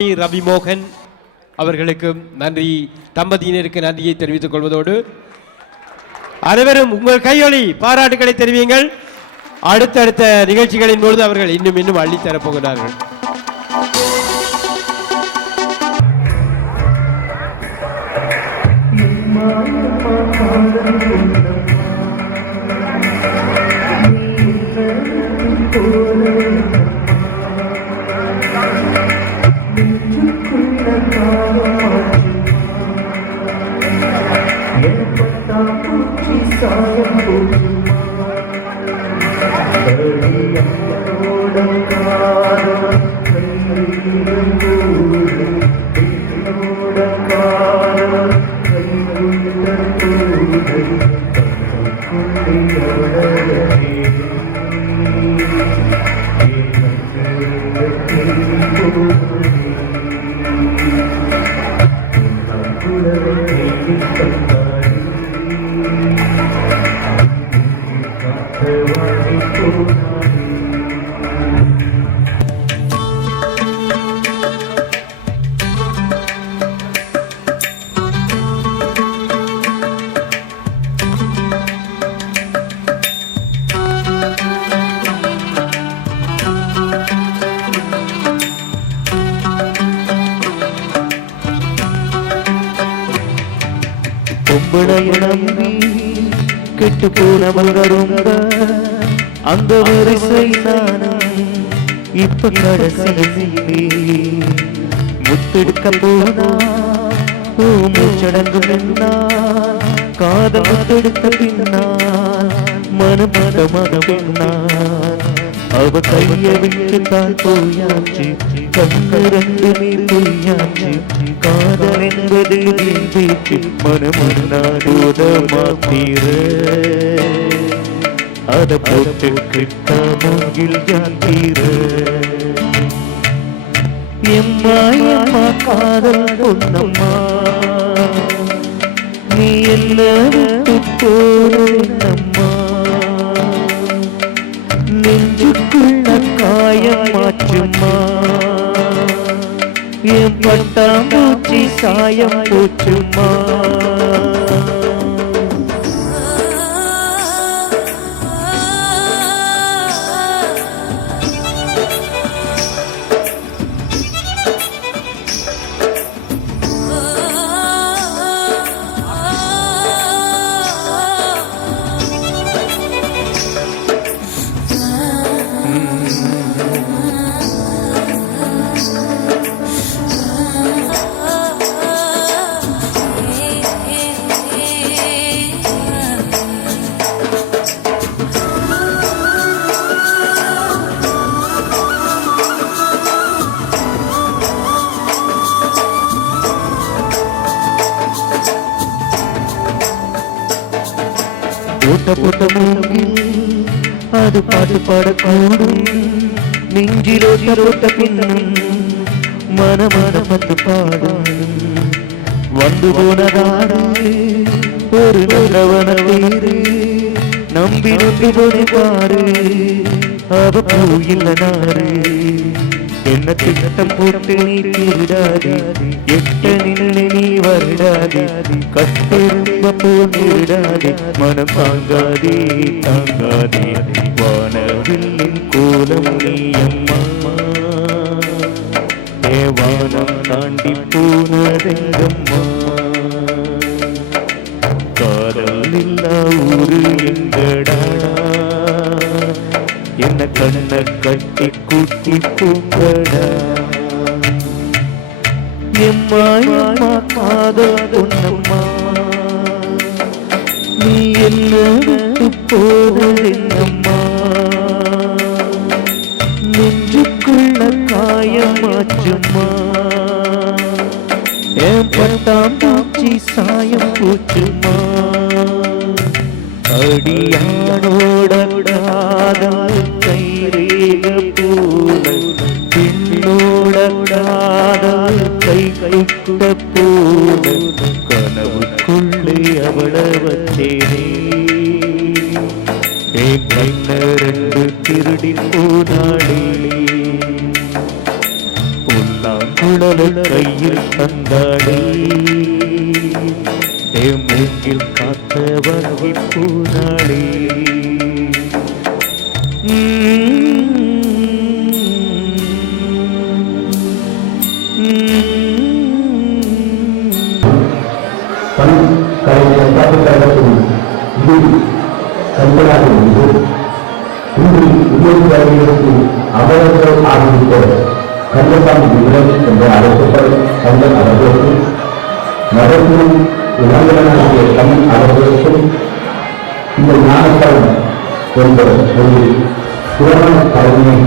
ரவிமோகன் அவர்களுக்கு நன்றி, தம்பதியினருக்கு நன்றியை தெரிவித்துக் கொள்வதோடு அனைவரும் உங்கள் கையொலி பாராட்டுகளை தெரிவியுங்கள். அடுத்தடுத்த நிகழ்ச்சிகளின் பொழுது அவர்கள் இன்னும் அள்ளித்தரப் போகிறார்கள். நம்பி கெட்டு போனவங்க ரொம்ப அந்த வரிசை நானும் இப்ப கடைசி முத்தெடுக்க போனா மூச்சடங்கு பின்னா காதல் முத்தெடுத்த பின்னால் மனமத பின்னால் அவ கைய விட்டு தான் போயாச்சு, கண்ணு ரெண்டுமே பொய்யாச்சு. காதல் என்பது வீட்டு மனமன்னாடோத மாத்தீர அத போட்டு கிட்ட மூங்கில் ஜாத்தீர. எம்மா எம்மா காதல் பொன்னம்மா, நீ எல்லாம் விட்டு போறம்மா. நெஞ்சுக்குள்ள காயமாச்சுமா, என் பட்டாம்பூச்சி சாயம் போச்சுமா. போட்ட மூங்கில் அது பாட்டு பாடக்கூடும், நெஞ்சிலோட்ட போட்ட பின்னும் மனமத்து பாடும். வந்து போனதாடு ஒரு நல்லவன பேரு, நம்பி நம்பி போனே பாரு அவ பூ இல்ல நாரு. என்ன திட்டம் போட்டு நீ திருடாதே, எட்ட நின்று நீ வருடாதே, கட்டிரும்ப போனிடாதே, மனம் தாங்காதே தாங்காதே. வானவில்லின் கோலம் நீ அம்மா, தேவானம் தாண்டி போனதெங்கம்மா. காதல் இல்லா ஊரு எங்கடா, என்ன கண்ண கட்டி கூட்டி பூங்கடா. எம்மா எம்மா காதல் பொன்னம்மா, நீ எல்லாம் விட்டு போறதெங்கம்மா. நெஞ்சுக்குள்ள காயமாச்சுமா, என் பட்டாம்பூச்சி சாயம் போச்சுமா. அடியானோட காதல் கைரேக போல, பின்னோட காதல் கை கைக்குட போல, கனவுக்குள்ளே அவள வச்சேனே. என் கண்ண ரெண்டு திருடி போனாளே, பொல்லாம் குழலை கையில் தந்தாளே மூங்கில் காத்த வகை பூனாளே அவர்கள் ஆரம்பித்த கந்தசாமி விவரம் என்று அழைக்கப்படும் கந்தன் அவர்களுக்கும் நகர்ப்புறம் இளங்கனாகிய தமிழ் அவர்களுக்கும் இந்த ஞானத்தலம் என்ற ஒரு புறமான தலைமையை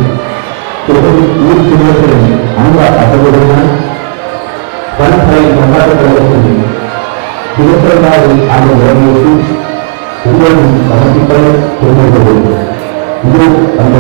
ஊர் சிறுவர்களின் அந்த அகவுடனான வனக்கலை கொண்டாட கழகத்தின் 22வது ஆண்டு உறவுக்கு உருவம் சமர்ப்பிப்பதை தெரிவிக்கிறது. இது அந்த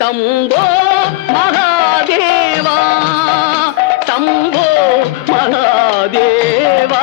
शंभो महादेवा शंभो महादेवा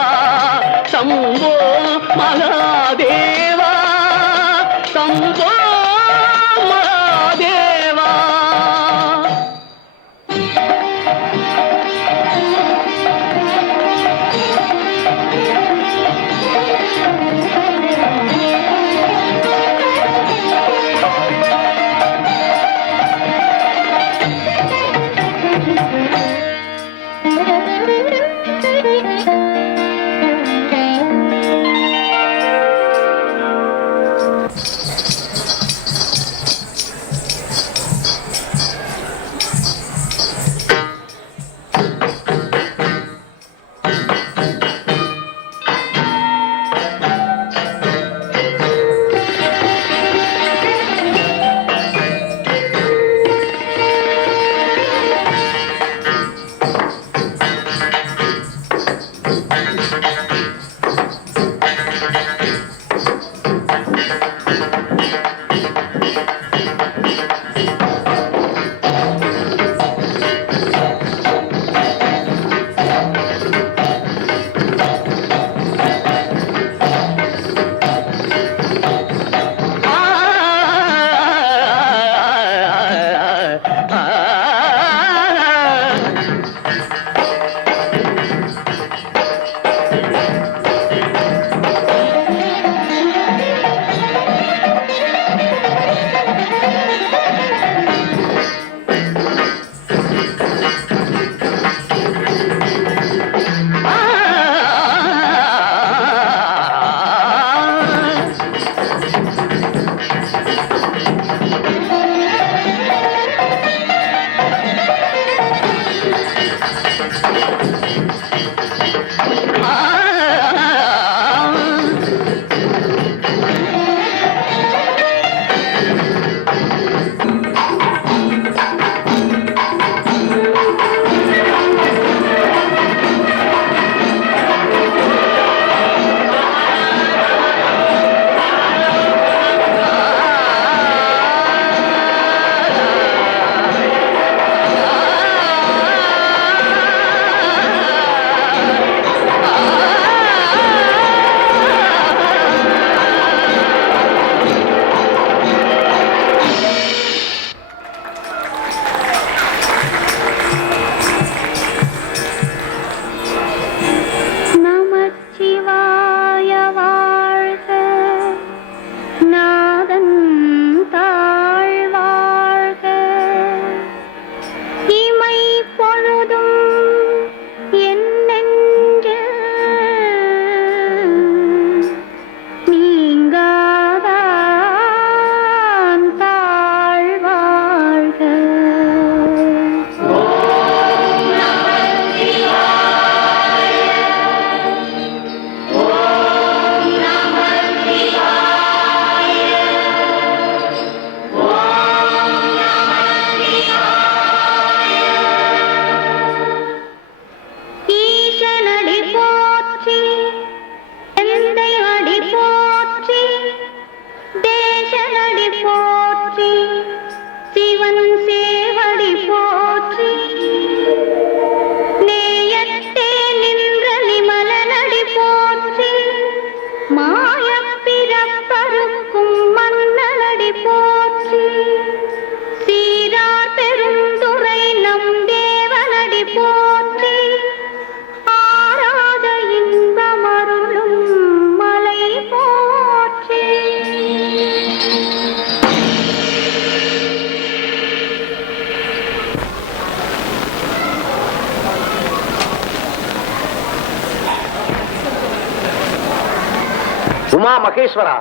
உமா மகேஸ்வரா,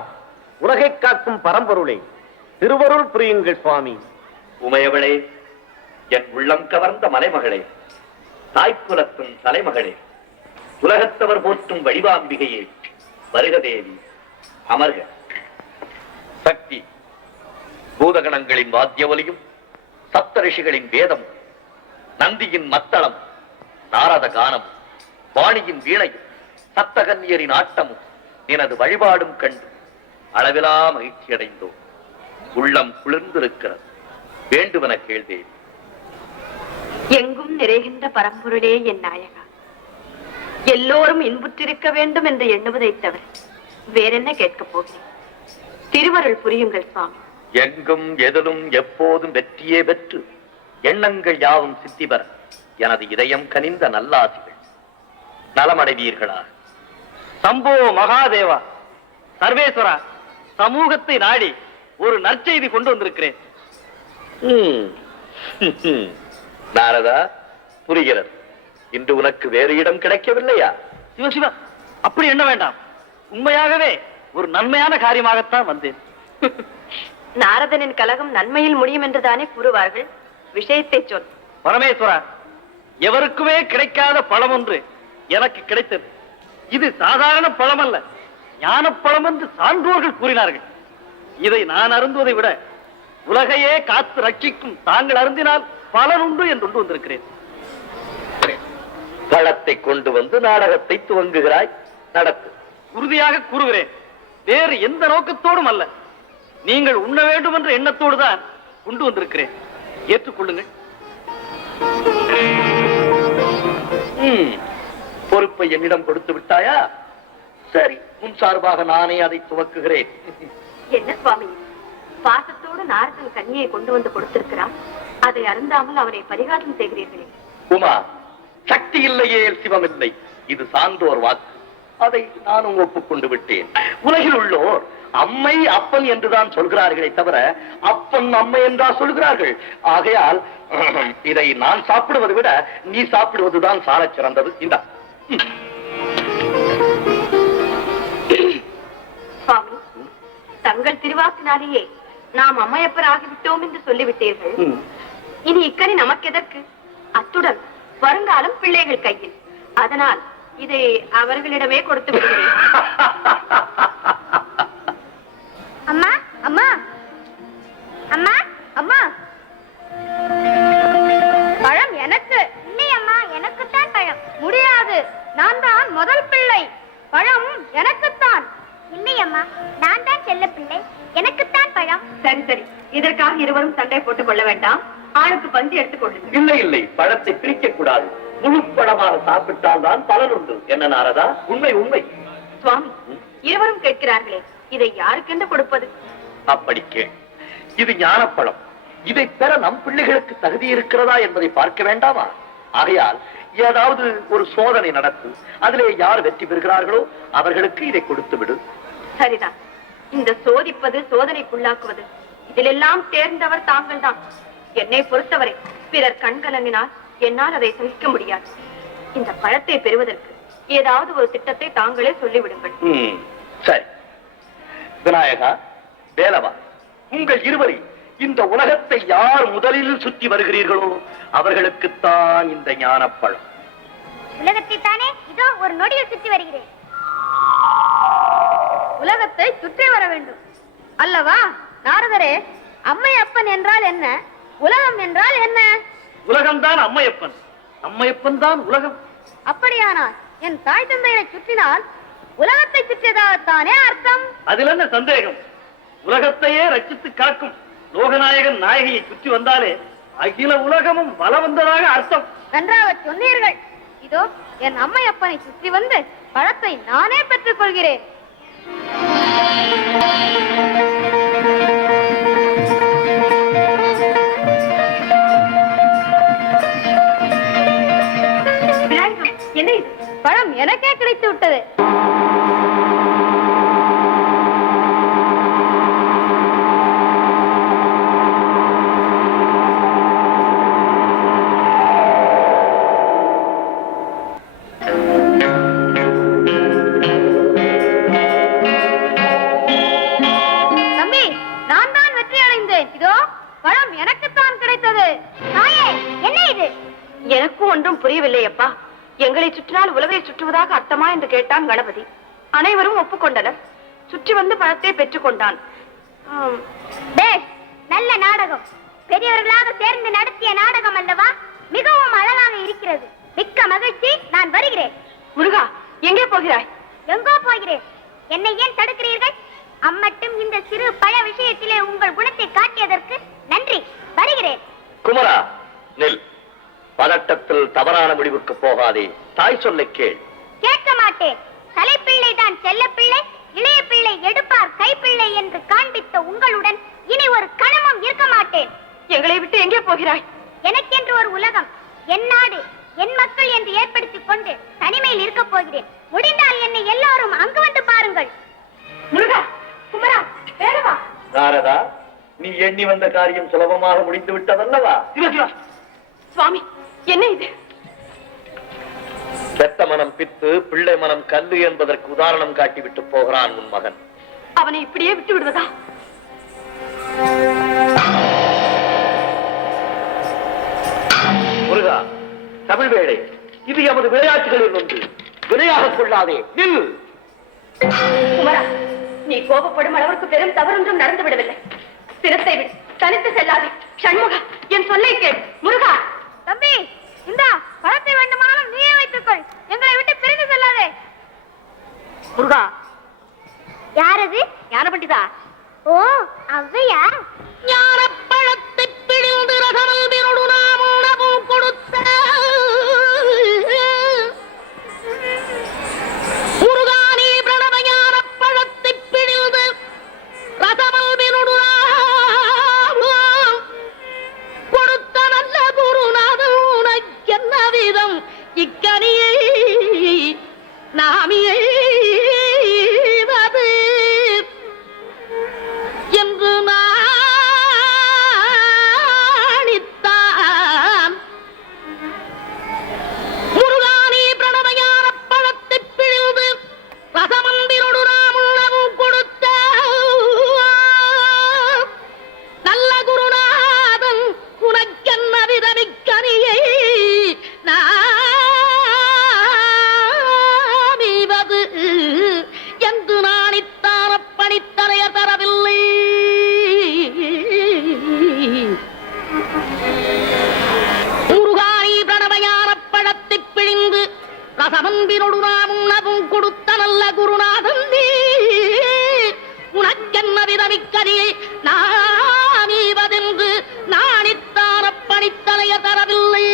உலகை காக்கும் பரம்பொருளே, திருவருள் புரியுங்கள் சுவாமி. உமையவளே, என் உள்ளம் கவர்ந்த மலைமகளே, தாய்க்குலத்தின் தலைமகளே, உலகத்தவர் போற்றும் வடிவாம்பிகையே, வருக தேவி, அமர்க. சக்தி, பூதகணங்களின் வாத்திய ஒலியும், சப்த ரிஷிகளின் வேதம், நந்தியின் மத்தளம், நாரத கானம், வாணியின் வீணையும், சப்தகன்னியரின் ஆட்டமும், எனது வழிபாடும் கண்டு அளவிலா மகிழ்ச்சி அடைந்தோம். உள்ளம் குளிர்ந்திருக்கிறது. வேண்டுவன கேள்தேவி. எங்கும் நிறைகின்ற பரம்பொருளே என் நாயகா, எல்லோரும் இன்புற்றிருக்க வேண்டும் என்று எண்ணுவதைத் தவிர வேறென்ன கேட்கப் போகிறேன்? திருவருள் புரியுங்கள் சுவாமி. எங்கும் எதிலும் எப்போதும் வெற்றியே பெற்று எண்ணங்கள் யாவும் சித்தி பெற எனது இதயம் கனிந்த நல்லாசிகள். நலமடைவீர்களா? சம்போ மகாதேவா, சர்வேஸ்வரா, சமூகத்தை நாடி ஒரு நற்செய்தி கொண்டு வந்திருக்கிறேன். நாரதா, புரிகிறது. இன்று உனக்கு வேறு இடம் கிடைக்கவில்லையா? சிவசிவா, அப்படி எண்ண வேண்டாம். உண்மையாகவே ஒரு நன்மையான காரியமாகத்தான் வந்தேன். நாரதனின் கலகம் நன்மையில் முடியும் என்றுதானே கூறுவார்கள். விஷயத்தை சொல். பரமேஸ்வரா, எவருக்குமே கிடைக்காத பழம் ஒன்று எனக்கு கிடைத்தது. இது சாதாரண பழம் அல்ல, ஞான பழம் என்று சான்றோர்கள் கூறினார்கள். இதை நான் அருந்துவதை விட உலகையே காத்து ரட்சிக்கும் தாங்கள் அருந்தினால் பலன் உண்டு என்று கொண்டு வந்திருக்கிறேன். பழத்தை கொண்டு வந்து நாடகத்தை துவங்குகிறாய். நடத்து. உறுதியாக கூறுகிறேன், வேறு எந்த நோக்கத்தோடும் அல்ல. நீங்கள் உண்ண வேண்டும் என்ற எண்ணத்தோடு தான் கொண்டு வந்திருக்கிறேன். ஏற்றுக்கொள்ளுங்கள். பொறுப்பை என்னிடம் கொடுத்து விட்டாயா? சரி, உன் சார்பாக நானே அதை துவக்குகிறேன். என்ன சுவாமி, பாசத்தோடு நாரதன் கன்னியை கொண்டு வந்து கொடுத்திருக்கிறார். அதை அருந்தாமல் அவரை பரிகாசம் செய்கிறீர்களே. உமா, சக்தி இல்லையே சிவம் இல்லை. இது சான்றோர் வாக்கு. அதை நானும் ஒப்புக்கொண்டு விட்டேன். உலகில் உள்ளோர் அம்மை அப்பன் என்றுதான் சொல்கிறார்களே தவிர அப்பன் அம்மை என்றா சொல்கிறார்கள். ஆகையால் இதை நான் சாப்பிடுவதை விட நீ சாப்பிடுவதுதான் சாலச் சிறந்தது. இந்த சுவாமி, தங்கள் திருவாக்கினாலேயே நாம் அம்மையப்பர் ஆகிவிட்டோம் என்று சொல்லிவிட்டீர்கள். இனி இக்கனி நமக்கு எதற்கு? அத்துடன் வருங்காலம் பிள்ளைகள் கையில். அதனால் இதை அவர்களிடமே கொடுத்து விடுகிறேன். அம்மா அம்மா அம்மா அம்மா, பழம் எனக்கு இல்லை. அம்மா, எனக்குத்தான் பழம். முடியாது, நான் தான் முதல் பிள்ளை. பழம் எனக்குத்தான். இல்லை அம்மா, நான் தான் செல்ல பிள்ளை, எனக்குத்தான் பழம். சரி சரி, இதற்காக இருவரும் சண்டை போட்டுக் கொள்ள வேண்டாம். ஆளுக்கு பந்தி எடுத்துக் கொள்ளுங்கள். இல்லை இல்லை, பழத்தை பிரிக்க கூடாது. முழு பழமாக சாப்பிட்டால் தான் பலன் உண்டு. என்ன நாரதா? உண்மை உண்மை. சுவாமி, இருவரும் கேட்கிறார்களே, இதை யாருக்கென்று கொடுப்பது? அப்படி கேள். இது ஞானப்பழம். இதை பெற நம் பிள்ளைகளுக்கு தகுதி இருக்கிறதா என்பதை பார்க்க வேண்டாமா? ஆகையால் ஏதாவது ஒரு சோதனை நடத்து. அதிலே யார் வெற்றி பெறுகிறார்களோ அவர்களுக்கு இதை கொடுத்து விடு. சரிதான். இந்த சோதிப்பது, சோதனைக்குள்ளாக்குவது, இதிலெல்லாம் தேர்ந்தவர் தாங்கள் தான். என்னை பொறுத்தவரை பிறர் கண்கலங்கினால் என்னால் அதை சகிக்க முடியாது. இந்த பழத்தை பெறுவதற்கு ஏதாவது ஒரு திட்டத்தை தாங்களே சொல்லிவிடுங்கள். சரி. விநாயகா, வேலவா, உங்கள் இருவரில் இந்த உலகத்தை யார் முதலில் சுற்றி வருகிறீர்களோ அவர்களுக்குத்தான் இந்த ஞானப்பழம். உலகத்தை தானே இதோ ஒரு நொடியில் சுற்றி வருகிறேன். உலகத்தை சுற்றி வர வேண்டும் அல்லவா? நாரதரே, அம்மை அப்பன் என்றால் என்ன? உலகம் என்றால் என்ன? உலகம்தான் அம்மையப்பன், அம்மையப்பன் தான் உலகம். அப்படியானால் என் தாய் தந்தையை சுற்றினால் உலகத்தை சுற்றியதாகத்தானே அர்த்தம்? அதில் என்ன சந்தேகம்? உலகத்தையே ரட்சித்து காக்கும் லோகநாயகன் நாயகியை சுற்றி வந்தாலே அகில உலகமும் வல வந்ததாக அர்த்தம். நன்றாக சொன்னீர்கள். இதோ என் அம்மை அப்பனை சுற்றி வந்து பழத்தை நானே பெற்றுக் கொள்கிறேன். என்ன இது? பழம் எனக்கே கிடைத்து விட்டது. ஒன்றாக அர்த்தமா என்று கேட்டான் கணபதி. அனைவரும் ஒப்புக்கொண்டனர். சுற்றி வந்து பழத்தை பெற்றுக் கொண்டான். நல்ல நாடகம். பெரியவர்களாக சேர்ந்து நடத்திய நாடகம் அல்லவா? மிகவும் அழகாக இருக்கிறது. மிக்க மகிழ்ச்சி. நான் வருகிறேன். முருகா, எங்கே போகிறாய்? எங்கோ போகிறேன். என்னை ஏன் தடுக்கிறீர்கள்? அம்மட்டும் இந்த சிறு பழ விஷயத்திலே உங்கள் குணத்தை காட்டியதற்கு நன்றி. வருகிறேன். குமரா, நெல். பதட்டத்தில் தவறான முடிவுக்கு போகாதே. தாய் சொல்லை கேள். கேட்க மாட்டேன். தலைப்பிள்ளை தான் செல்ல பிள்ளை, இளைய பிள்ளை எடுப்பார் கைப்பிள்ளை என்று காண்பித்த உங்களுடன் இனி ஒரு கணமும் இருக்க மாட்டேன். எங்களை விட்டு எங்கே போகிறாய்? எனக்கென்று ஒரு உலகம், என் நாடு, என் மக்கள் என்று ஏற்படுத்திக் கொண்டு தனிமையில் இருக்க போகிறேன். முடிந்தால் என்னை எல்லோரும் அங்கு வந்து பாருங்கள். முருகா, குமரா, வேறவா? நாரதா, நீ எண்ணி வந்த காரியம் சுலபமாக முடிந்து விட்டதல்லவா? சுவாமி, என்ன இது? பெத்த மனம் பித்து, பிள்ளை மனம் கல்லு என்பதற்கு உதாரணம் காட்டிவிட்டு போகிறான் உன் மகன். அவனை இப்படியே விட்டு விடுவதா? முருகா, தமிழ் வேளை, இது எமது விளையாட்டுகளில் ஒன்று. விளையாக கொள்ளாதே, நில். குமரா, நீ கோபப்படும் அளவுக்கு பெரும் தவறொன்றும் நடந்து விடவில்லை. சிரத்தை விடு, தனித்து செல்லாதே. சண்முகா, என் சொல்லை கேள். முருகா, தம்பி, இந்தா பழத்தை வேண்டுமானாலும் நீயே வைத்துக்கொள். எங்களை விட்டு பிரிந்து செல்லாதே. முருகா, யாரது? ஞான பண்டிதா. ஓ, அவ்வையா? ஞானப்பழத்தை பிடிந்து ரசமல் மீனோடு நாம் உணவும் கொடுத்த முருகானி பிரணவ ஞானப்பழத்தை பிடிந்து ரசமல் மீனோடு கொடுத்த நல்ல குருநாதன் உனக்கென்ன விதம் இக்கனியை நாமியை என்று நாணித்தான். முருகானி பிரணவஞான பழத்தை பிழிந்து ரசமந்திரோடு நாம் உணவும் கொடுத்த நல்ல குருநாதன் உனக்கென்ன விதமிக்கனியை நாமிவது என்று நாணித்தான பணித்தரைய தரவில்லை. முருகானி பிரணவஞான பழத்தை பிழிந்து ரசமந்திரோடு நாம் உணவும் கொடுத்த நல்ல குருநாதன் உனக்கென்ன விதமிக்கனியை நாமிவதென்று நாணித்தான பணித்தரைய தரவில்லை.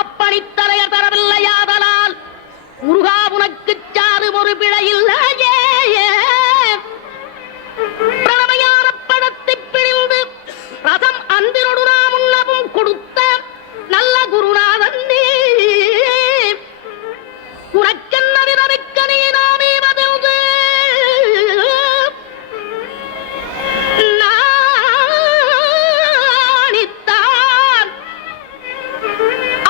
அப்படித்தரைய தரவில்லையாதலால் முருகா உனக்கு சாறு ஒரு பிழையில்லையே. பிரணவஞான பழத்தை பிழிந்து ரசம் அந்திரோடு நாம் உண்ணவும் கொடுத்த நல்ல குருநாதன் உனக்கென்ன விதமிக்கனே நாமே வதல்து நாணித்தான்.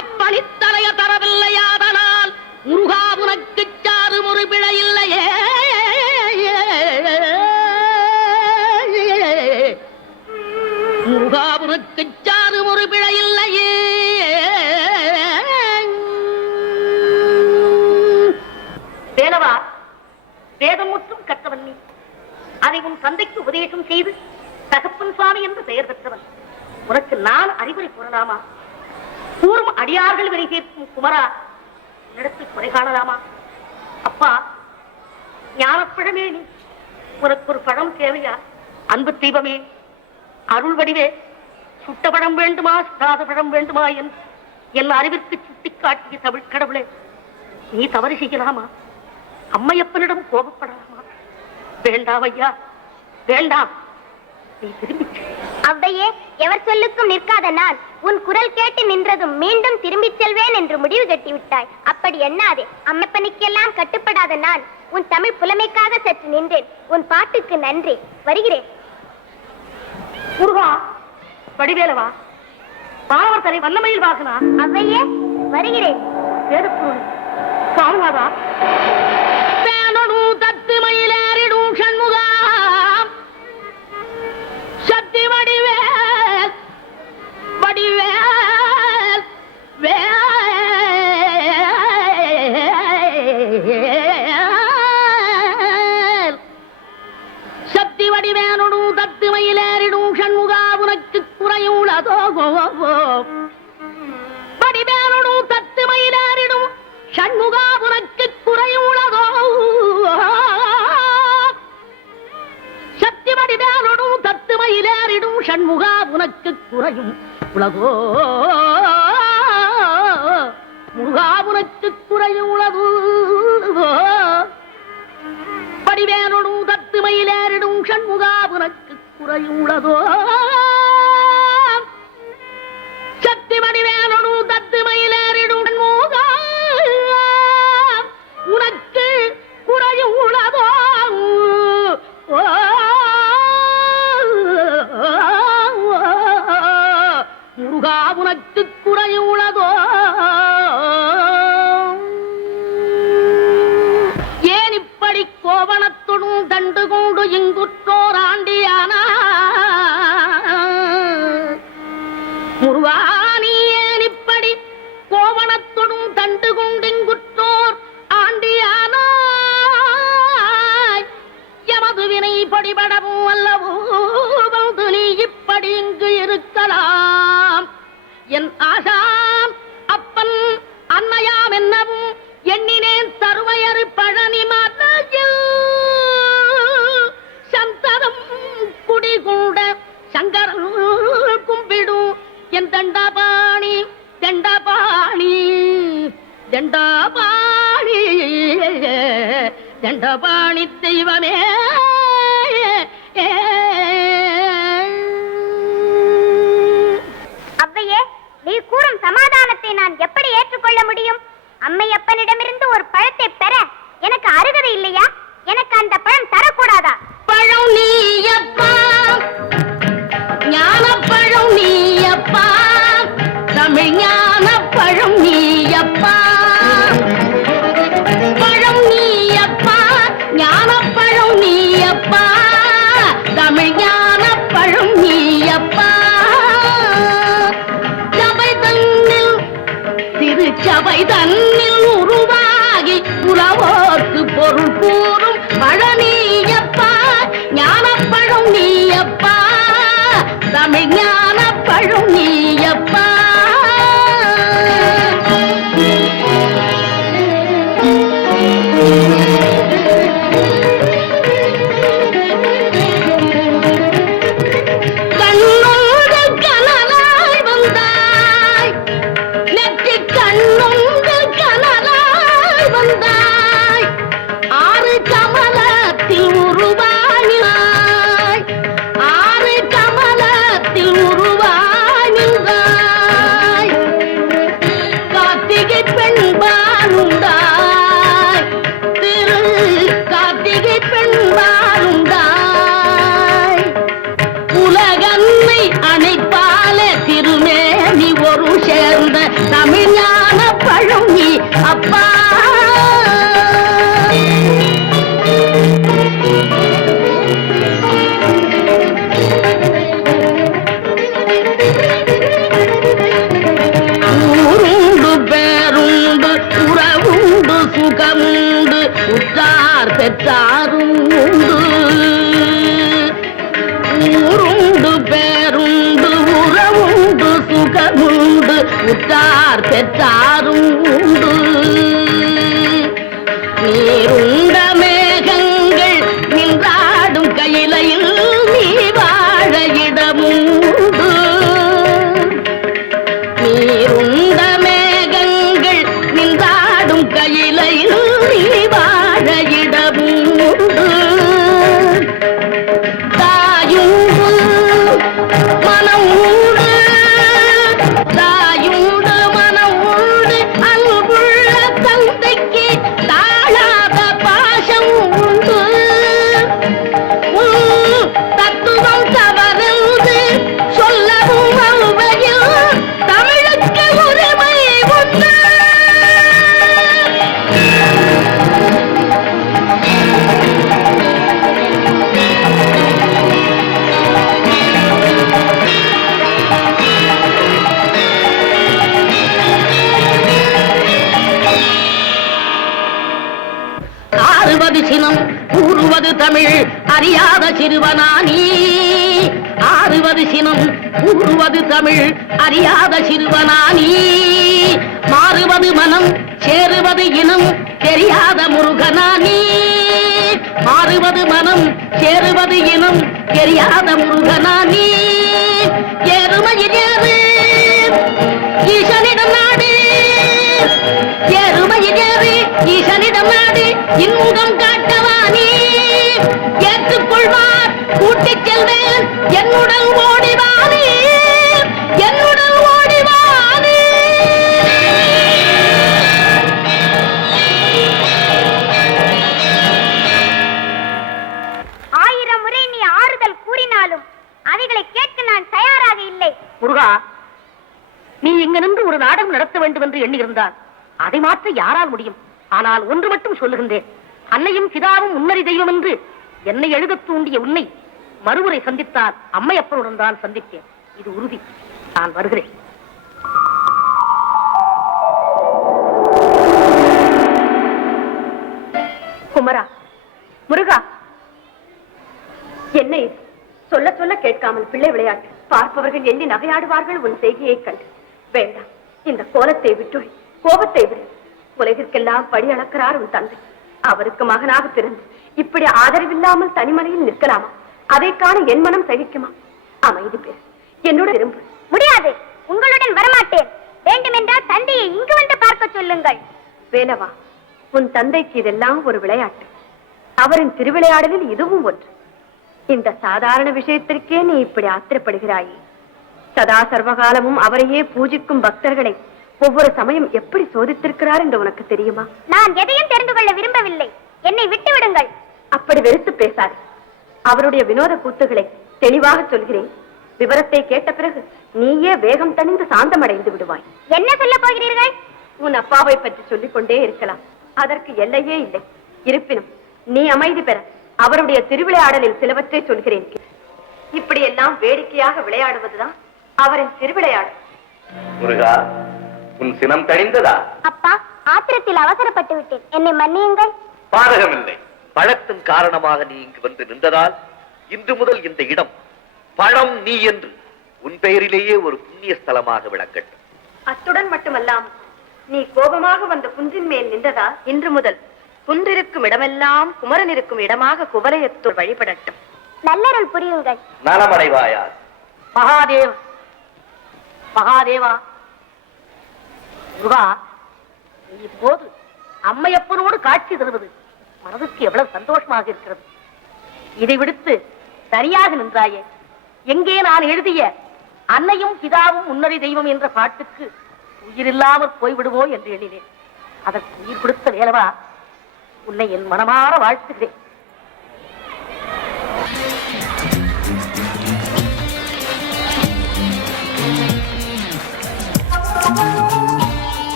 அப்பணித்தரைய தரவில்லையாதனால் முருகா உனக்கு சாறு ஒரு பிழையில்லையே. முருகா உனக்கு சாறு ஒரு பிழையில்லையே. வேலவா, வேதம் முற்றும் கற்றவன் நீ. அதை உன் தந்தைக்கு உபதேசம் செய்து தகப்பன் சுவாமி என்று பெயர் பெற்றவன். உனக்கு நான் அறிவுரை கூறலாமா? கூறும் அடியார்கள் வினை தீர்க்கும் குமரா, இடத்தில் குறை காணலாமா? அப்பா, ஞானப்பழமே நீ, உனக்கு ஒரு பழம் தேவையா? அன்பு தீபமே, அருள் வடிவே, சுட்ட பழம் வேண்டுமா சுடாத பழம் வேண்டுமா என்று என் அறிவிற்கு சுட்டிக்காட்டிய தமிழ் கடவுளே, நீ தவறு செய்யலாமா? அம்மையப்பனிடம் கோபப்படலாமா? வேண்டாம் ஐயா, வேண்டாம். நீ திரும்பி அவ்வையே, எவர் சொல்லுக்கும் நிற்காத நான் உன் குரல் கேட்டு நின்றதும் மீண்டும் திரும்பிச் செல்வேன் என்று முடிவு கட்டிவிட்டாய். அப்படி எண்ணாதே. அம்மப்பனுக்கெல்லாம் கட்டுப்படாத நான் உன் தமிழ் புலமைக்காக சற்று நின்றேன். உன் பாட்டுக்கு நன்றி. வருகிறேன். முருகா, வடிவேலவா, பாவர் தலை வல்லமையில் வாகனா. அவ்வையே, வருகிறேன். வேதப்பொருள் காணுவாதா? தத்து மயிலேறிடும் சண்முகா சக்தி வடிவேல் வடிவேல் வேல் சக்தி வடிவேனுடும் தத்து மயிலேறிடும் சண்முகா உனக்கு குறையுள்ளதோ வடிவேனுடும் தத்து மயிலேறிடும் சண்முகா உனக்கு குறையுள்ளதோ சக்தி வடிவேனுடும் தத்து மயிலேறிடும் சண்முகா உனக்கு குறையும் உலகோ முருகா உனக்கு குறையும் உலகு வடிவேனுடும் தத்து மயிலேறிடும் சண்முகா உனக்கு குறையும் உலகோ சக்தி வடிவேனுடும் தத்து மயிலேறிடும் சண்முகா உனக்கு குறையும் உலகோ முருகா உனக்கு குறையும் உலகோ ஏன் இப்படி கோவணத்துடன் தண்டு கொண்டு இங்குற்றோர் ஆண்டியானா முருகா நீ ஏன் இப்படி கோவணத்துடன் தண்டு கொண்டு இங்குற்றோர் ஆண்டியானா எமது வினை படிபடவும் அல்லவோ வந்து நீ இப்படி இங்கு இருக்கலாம் என் ஆசாம் அப்பன் அன்னையாம் என்னவும் எண்ணினேன் தருவையறு பழனி மலையில் சந்ததம் குடிகூட சங்கரன் கும்பிடும் என் தண்டபாணி தண்டபாணி தண்டபாணி தண்டபாணி தெய்வமே அவ்வையே, நீ கூறும் சமாதானத்தை நான் எப்படி ஏற்றுக்கொள்ள முடியும்? அம்மையப்பனிடமிருந்து ஒரு பழத்தை பெற எனக்கு அருகதை இல்லையா? எனக்கு அந்த பழம் தரக்கூடாதா? பழம் நீயப்பா, ஞான பழம் நீயப்பா, தமிழ் ஞான பழம் நீயப்பா, பழம் நீயப்பா, ஞான பழம் நீயப்பா, தமிழ் ஞான பழம் நீயப்பா. திருச்சபை தன்னில் உருவாகி உறவோர்க்கு பொருள் கூறும் பழனியப்பா, ஞானப்பழம் நீயப்பா, தமிழ் ஞானப்பழம் நீயப்பா. அப்பா ஊருண்டு பேருண்டு உறவுண்டு சுகமுண்டு உற்றார் பெற்றாரும் உண்டு. ஊருண்டு பேருண்டு உறவுண்டு சுகமுண்டு உற்றார் பெற்றாரும் உண்டு. நீருண்ட மேகங்கள் நின்றாடும் கையிலையில் நீ வாழ இடமுண்டு. நீருண்ட மேகங்கள் நின்றாடும் கையிலையில் நீ வாழ இடமுண்டு. தாயுண்டு மனம் உண்டு, தாயுண்டு மனம் உண்டு. தமிழ் அறியாத சிறுவனானி ஆறுவது சினம் கூறுவது தமிழ் அறியாத சிறுவனானி மாறுவது மனம் சேருவது இனம் தெரியாத முருகனானி மாறுவது மனம் சேருவது இனம் தெரியாத முருகனானி ஏறுமையில் ஏறு ஈசனிடம் நாடு ஏறுமையில் ஏறு ஈசனிடம் நாடு இன்பம் காட்டவானி ஏற்றுக்கொள்வார் கூட்டிச் செல்வேன் என்னுடன் ஓடிவானி என்னுடன் ஓடிவானி. ஆயிரம் முறை நீ ஆறுதல் கூறினாலும் அவைகளை கேட்க நான் தயாராக இல்லை. முருகா, நீ இங்க நின்று ஒரு நாடகம் நடத்த வேண்டும் என்று எண்ணியிருந்தால் அதை மாற்ற யாரால் முடியும்? ஆனால் ஒன்று மட்டும் சொல்லுகின்றேன், அன்னையும் பிதாவும் முன்னறி தெய்வம் என்று என்னை எழுதத் தூண்டிய உன்னை மறுமுறை சந்தித்தால் அம்மையப்பனுடன் தான் சந்திப்பேன். இது உறுதி. நான் வருகிறேன். குமரா, முருகா, என்ன இது? சொல்ல சொல்ல கேட்காமல் பிள்ளை விளையாட்டு. பார்ப்பவர்கள் எண்ணி நகையாடுவார்கள் உன் செய்கையை கண்டு. வேண்டாம், இந்த கோலத்தை விட்டு கோபத்தை விடு. உலகிற்கெல்லாம் படி அளக்கிறார் உன் தந்தை. அவருக்கு மகனாக பிறந்து இப்படி ஆதரவில்லாமல் தனிமலையில் நிற்கலாமா? அதை காண என் மனம் சகிக்குமா? அமைதி பேர், என்னோட விரும்பு. முடியாது, உங்களுடன் வரமாட்டேன். வேண்டுமென்றால் தந்தையை இங்கு வந்து பார்க்க சொல்லுங்கள். வேலவா, உன் தந்தைக்கு இதெல்லாம் ஒரு விளையாட்டு. அவரின் திருவிளையாடலில் இதுவும் ஒன்று. இந்த சாதாரண விஷயத்திற்கே நீ இப்படி ஆத்திரப்படுகிறாயே. சதா சர்வகாலமும் அவரையே பூஜிக்கும் பக்தர்களை ஒவ்வொரு சமயம் எப்படி சோதித்திருக்கிறார் என்று உனக்கு தெரியுமா? நான் எதையும் தெரிந்து கொள்ள விரும்பவில்லை. என்னை விட்டு விடுங்கள். அப்படி வெறுத்து பேசாதே. அவருடைய வினோத கூத்துகளை தெளிவாக சொல்கிறேன். விவரத்தை கேட்ட பிறகு நீயே வேகம் தணிந்து சாந்தமடைந்து விடுவாய். என்ன சொல்ல போகிறீர்கள்? உன் அப்பாவை பற்றி சொல்லிக் கொண்டே இருக்கலாம். அதற்கு எல்லையே இல்லை. இருப்பினும் நீ அமைதி பெற அவருடைய திருவிளையாடலில் சிலவற்றை சொல்கிறேன். இப்படி எல்லாம் வேடிக்கையாக விளையாடுவதுதான் அவரின் திருவிளையாடல். முருகா, உன் சினம் தணிந்ததா? அப்பா, ஆத்திரத்தில் அவசரப்பட்டு விட்டேன். என்னை மன்னியுங்கள். பாதகமில்லை. பழத்தின் காரணமாக நீ இங்கு வந்து நின்றதால் இன்று முதல் இந்த இடம் பழம் நீ என்று உன் பெயரிலேயே ஒரு புண்ணிய ஸ்தலமாக விளங்கட்டும். அத்துடன் மட்டுமல்லாமல் நீ கோபமாக வந்த குன்றின் மேல் நின்றதால் இன்று முதல் குன்றிருக்கும் இடமெல்லாம் குமரன் இருக்கும் இடமாக குவலயத்தோர் வழிபடட்டும். நல்லருள் புரியுங்கள். நலமடைவாயா? மகாதேவ், மகாதேவா, முருகா, நீ இப்போது அம்மையப்பனோடு காட்சி தருவது மனதுக்கு எவ்வளவு சந்தோஷமாக இருக்கிறது. இதை விடுத்து சரியாக நின்றாயே. எங்கே நான் எழுதிய அன்னையும் பிதாவும் முன்னறி தெய்வம் என்ற பாட்டுக்கு உயிரில்லாமல் போய்விடுவோ என்று எண்ணினேன். அதற்கு உயிர் கொடுத்த வேலவா, உன்னை என் மனமாற வாழ்த்துகிறேன்.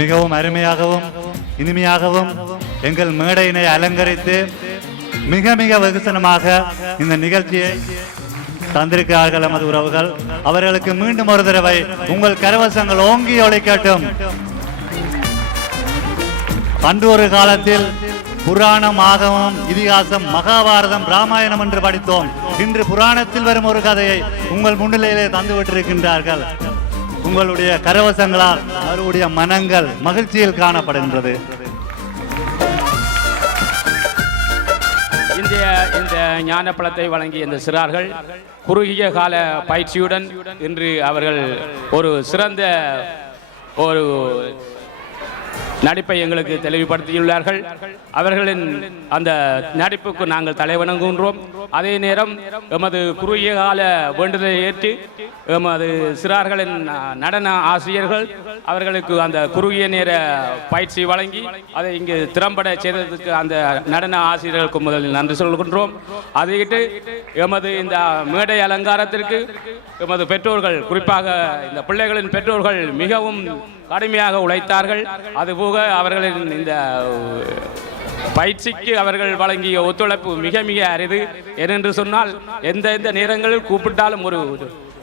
மிகவும் அருமையாகவும் இனிமையாகவும் எங்கள் மேடையினை அலங்கரித்து மிக மிக வெகுசனமாக இந்த நிகழ்ச்சியை தந்திருக்கிறார்கள் நமது உறவுகள். அவர்களுக்கு மீண்டும் ஒரு தடவை உங்கள் கரவசங்கள் ஓங்கி ஒலிக்கட்டும். அன்று ஒரு காலத்தில் புராணம், ஆகமம், இதிகாசம், மகாபாரதம், ராமாயணம் என்று படித்தோம். இன்று புராணத்தில் வரும் ஒரு கதையை உங்கள் முன்னிலையிலே தந்துவிட்டிருக்கின்றார்கள். உங்களுடைய கரவசங்களால் அவருடைய மனங்கள் மகிழ்ச்சியில் காணப்படுகின்றது. இந்த ஞானப்பழத்தை வழங்கிய இந்த சிறார்கள் குறுகிய கால பயிற்சியுடன் இன்று அவர்கள் ஒரு சிறந்த ஒரு நடிப்பை எங்களுக்கு தெளிவுபடுத்தியுள்ளார்கள். அவர்களின் அந்த நடிப்புக்கு நாங்கள் தலைவணங்குகின்றோம். அதே நேரம் எமது குறுகிய கால வேண்டுதலை ஏற்று எமது சிறார்களின் நடன ஆசிரியர்கள் அவர்களுக்கு அந்த குறுகிய நேர பயிற்சி வழங்கி அதை இங்கு திறம்பட செய்ததற்கு அந்த நடன ஆசிரியர்களுக்கு முதலில் நன்றி சொல்கின்றோம். அதையிட்டு எமது இந்த மேடை அலங்காரத்திற்கு எமது பெற்றோர்கள், குறிப்பாக இந்த பிள்ளைகளின் பெற்றோர்கள் மிகவும் கடுமையாக உழைத்தார்கள். அதுபோக அவர்களின் இந்த பயிற்சிக்கு அவர்கள் வழங்கிய ஒத்துழைப்பு மிக மிக அரிது. ஏனென்று சொன்னால் எந்த நேரங்களில் கூப்பிட்டாலும் ஒரு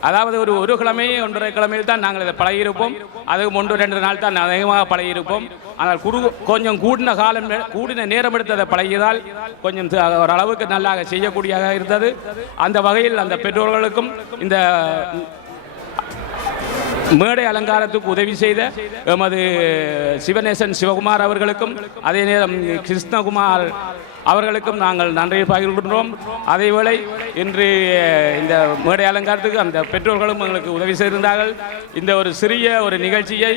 அதாவது ஒரு கிழமை 1.5 கிழமையில் தான் நாங்கள் இதை பழகியிருப்போம். அது 1-2 நாள் தான் அதிகமாக பழகியிருப்போம். ஆனால் கொஞ்சம் கூடின நேரம் எடுத்து அதை பழகியதால் கொஞ்சம் ஓரளவுக்கு நல்லா செய்யக்கூடியதாக இருந்தது. அந்த வகையில் அந்த பெற்றோர்களுக்கும் இந்த மேடை அலங்காரத்துக்கு உதவி செய்த எமது சிவநேசன் சிவகுமார் அவர்களுக்கும் அதே நேரம் கிருஷ்ணகுமார் அவர்களுக்கும் நாங்கள் நன்றி பகிர்கின்றோம். அதேவேளை இன்று இந்த மேடை அலங்காரத்துக்கு அந்த பெற்றோர்களும் எங்களுக்கு உதவி செய்திருந்தார்கள். இந்த ஒரு சிறிய ஒரு நிகழ்ச்சியை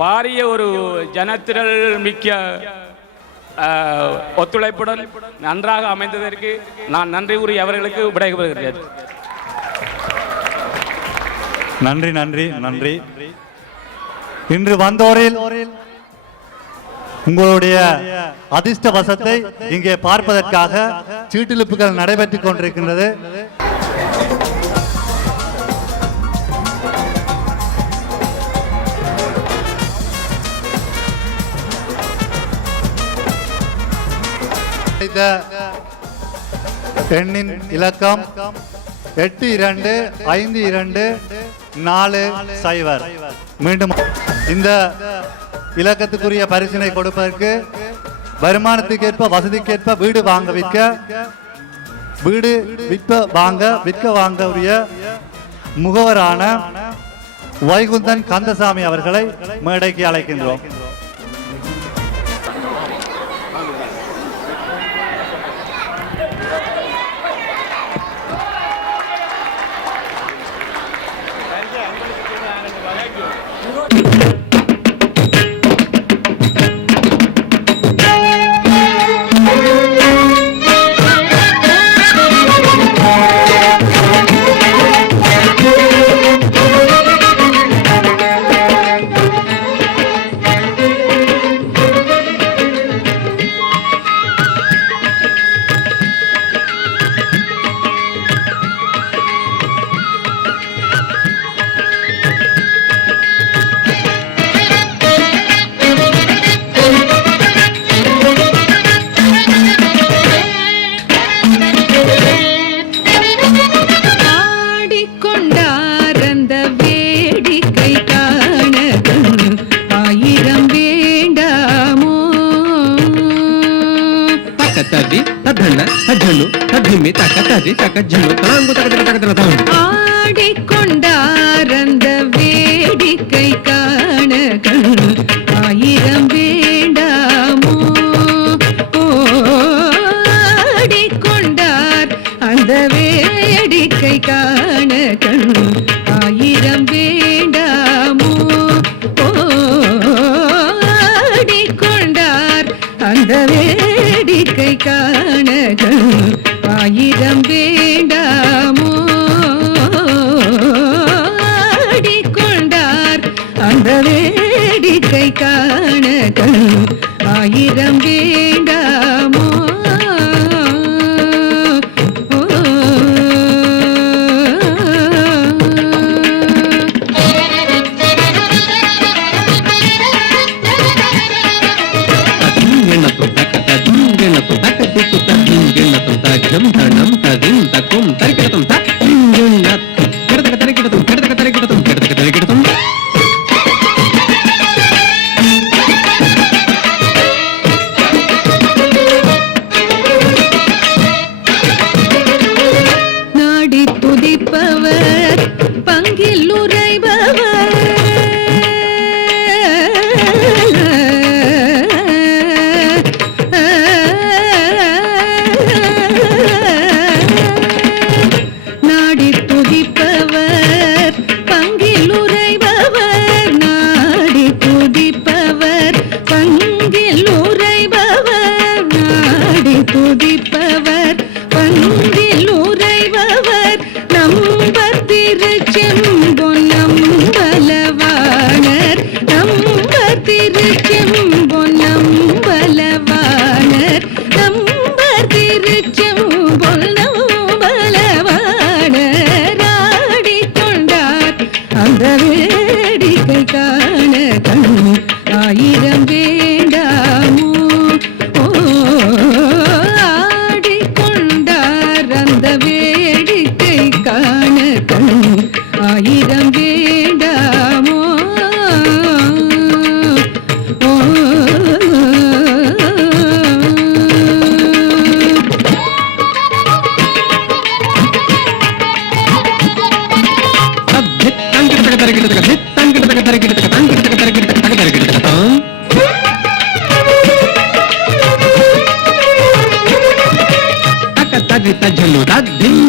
பாரிய ஒரு ஜனத்திரள் மிக்க ஒத்துழைப்புடன் நன்றாக அமைந்ததற்கு நான் நன்றி கூறி அவர்களுக்கு விடைபெறுகிறேன். நன்றி நன்றி நன்றி. இன்று வந்தோரில் உங்களுடைய அதிர்ஷ்டவசத்தை இங்கே பார்ப்பதற்காக சீட்டிலிப்புகள் நடைபெற்றுக் கொண்டிருக்கின்றது. எண்ணின் இலக்கம் 825240. மீண்டும் இந்த இலக்கத்துக்குரிய பரிசினை கொடுப்பதற்கு வருமானத்துக்கேற்ப வசதிக்கேற்ப வீடு விற்க வாங்க உரிய முகவரான வைகுந்தன் கந்தசாமி அவர்களை மேடைக்கு அழைக்கின்றோம். ஆடிக்கொண்டாரந்த வேடிக்கை காண ஆயிரம் வேண்டாமோ. ஆடிக்கொண்டார் அந்த வேடிக்கை காண ஆயிரம் வேண்டாமோ. ஆடிக்கொண்டார் அந்த வேடிக்கை காண ஆயிரம் வேண்டாமோ. ஆடிக்கொண்டார் அந்த வேடிக்கை காண ஆயிரம் வேண்டாமோ. நாடி துதிப்பவர் பங்கில் உரைபவர் தகிட்ட ஜன்னு தத்தின்